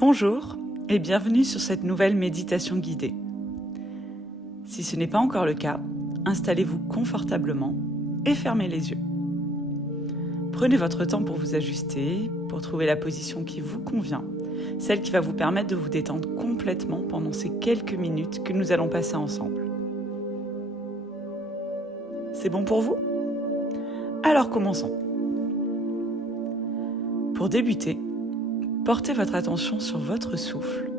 Bonjour et bienvenue sur cette nouvelle méditation guidée. Si ce n'est pas encore le cas, installez-vous confortablement et fermez les yeux. Prenez votre temps pour vous ajuster, pour trouver la position qui vous convient, celle qui va vous permettre de vous détendre complètement pendant ces quelques minutes que nous allons passer ensemble. C'est bon pour vous ? Alors commençons. Pour débuter, portez votre attention sur votre souffle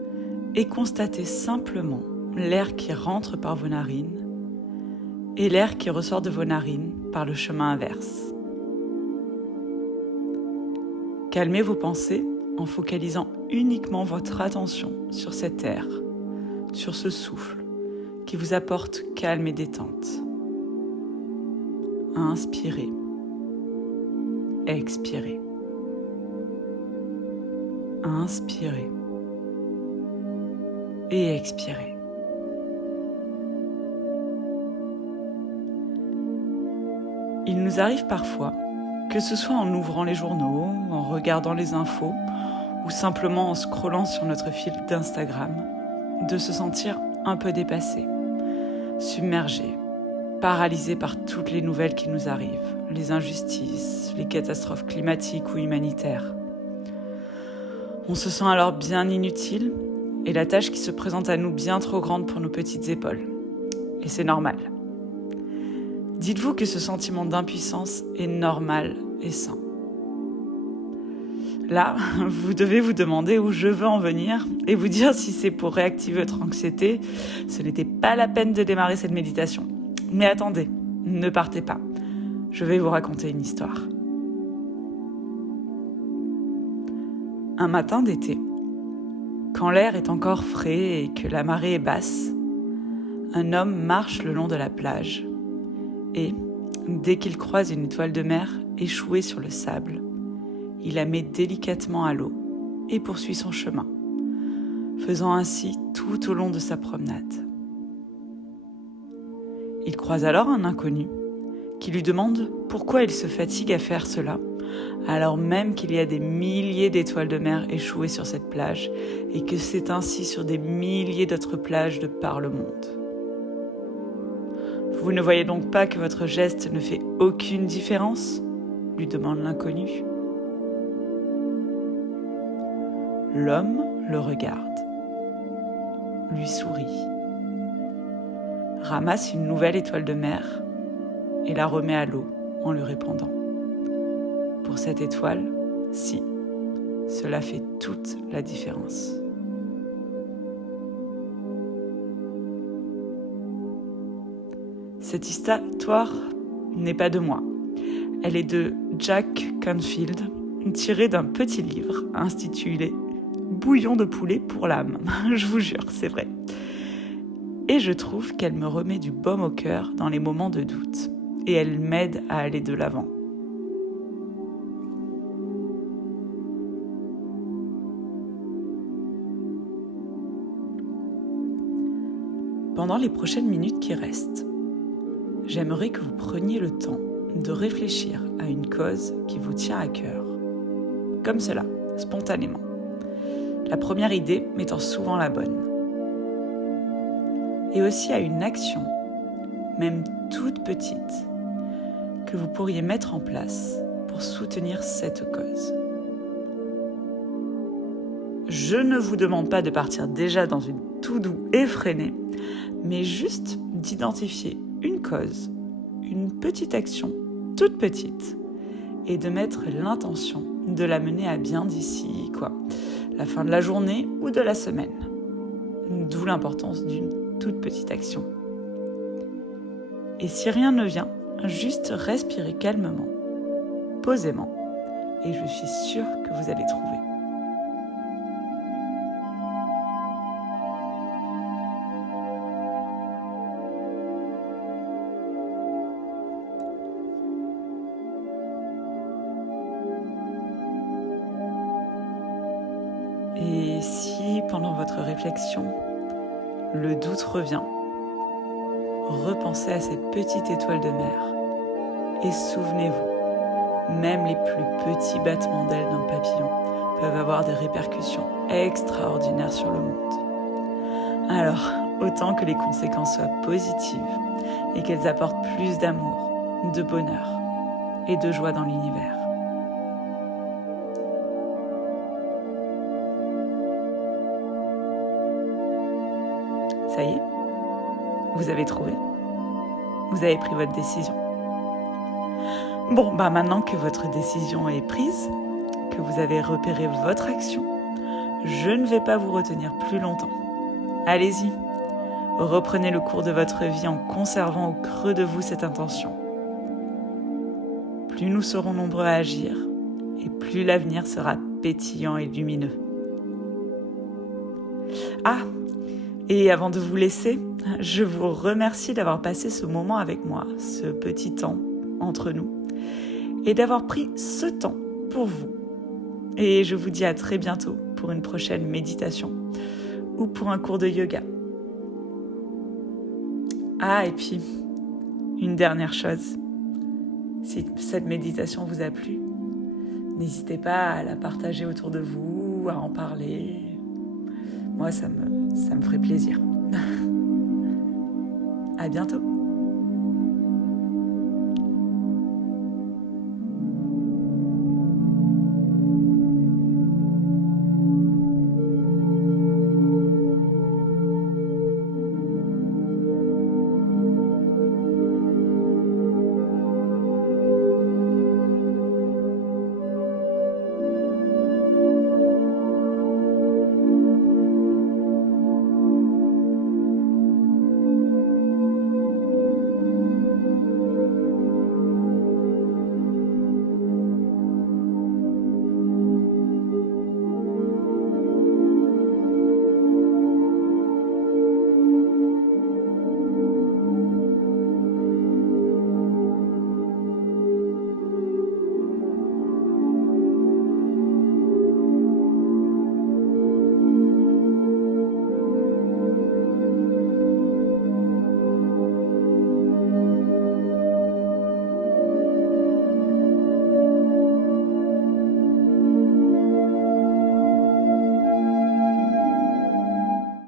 et constatez simplement l'air qui rentre par vos narines et l'air qui ressort de vos narines par le chemin inverse. Calmez vos pensées en focalisant uniquement votre attention sur cet air, sur ce souffle qui vous apporte calme et détente. Inspirez, expirez. Inspirez et expirez. Il nous arrive parfois, que ce soit en ouvrant les journaux, en regardant les infos ou simplement en scrollant sur notre fil d'Instagram, de se sentir un peu dépassé, submergé, paralysé par toutes les nouvelles qui nous arrivent, les injustices, les catastrophes climatiques ou humanitaires. On se sent alors bien inutile et la tâche qui se présente à nous bien trop grande pour nos petites épaules. Et c'est normal. Dites-vous que ce sentiment d'impuissance est normal et sain. Là, vous devez vous demander où je veux en venir et vous dire si c'est pour réactiver votre anxiété, ce n'était pas la peine de démarrer cette méditation. Mais attendez, ne partez pas. Je vais vous raconter une histoire. Un matin d'été, quand l'air est encore frais et que la marée est basse, un homme marche le long de la plage et, dès qu'il croise une étoile de mer échouée sur le sable, il la met délicatement à l'eau et poursuit son chemin, faisant ainsi tout au long de sa promenade. Il croise alors un inconnu qui lui demande pourquoi il se fatigue à faire cela, alors même qu'il y a des milliers d'étoiles de mer échouées sur cette plage et que c'est ainsi sur des milliers d'autres plages de par le monde. Vous ne voyez donc pas que votre geste ne fait aucune différence ? Lui demande l'inconnu. L'homme le regarde, lui sourit, ramasse une nouvelle étoile de mer et la remet à l'eau en lui répondant. Pour cette étoile, si, cela fait toute la différence. Cette histoire n'est pas de moi. Elle est de Jack Canfield, tirée d'un petit livre intitulé « Bouillon de poulet pour l'âme ». Je vous jure, c'est vrai. Et je trouve qu'elle me remet du baume au cœur dans les moments de doute. Et elle m'aide à aller de l'avant. Pendant les prochaines minutes qui restent, j'aimerais que vous preniez le temps de réfléchir à une cause qui vous tient à cœur. Comme cela, spontanément. La première idée étant souvent la bonne. Et aussi à une action, même toute petite, que vous pourriez mettre en place pour soutenir cette cause. Je ne vous demande pas de partir déjà dans une to-do effrénée, mais juste d'identifier une cause, une petite action, toute petite, et de mettre l'intention de la mener à bien d'ici, la fin de la journée ou de la semaine. D'où l'importance d'une toute petite action. Et si rien ne vient, juste respirez calmement, posément, et je suis sûre que vous allez trouver. Et si, pendant votre réflexion, le doute revient, repensez à cette petite étoile de mer et souvenez-vous, même les plus petits battements d'ailes d'un papillon peuvent avoir des répercussions extraordinaires sur le monde. Alors, autant que les conséquences soient positives et qu'elles apportent plus d'amour, de bonheur et de joie dans l'univers. Ça y est, vous avez trouvé. Vous avez pris votre décision. Bon, maintenant que votre décision est prise, que vous avez repéré votre action, je ne vais pas vous retenir plus longtemps. Allez-y, reprenez le cours de votre vie en conservant au creux de vous cette intention. Plus nous serons nombreux à agir, et plus l'avenir sera pétillant et lumineux. Ah, et avant de vous laisser, je vous remercie d'avoir passé ce moment avec moi, ce petit temps entre nous, et d'avoir pris ce temps pour vous. Et je vous dis à très bientôt pour une prochaine méditation ou pour un cours de yoga. Ah, et puis, une dernière chose. Si cette méditation vous a plu, n'hésitez pas à la partager autour de vous, à en parler. Moi, ça me ferait plaisir. À bientôt.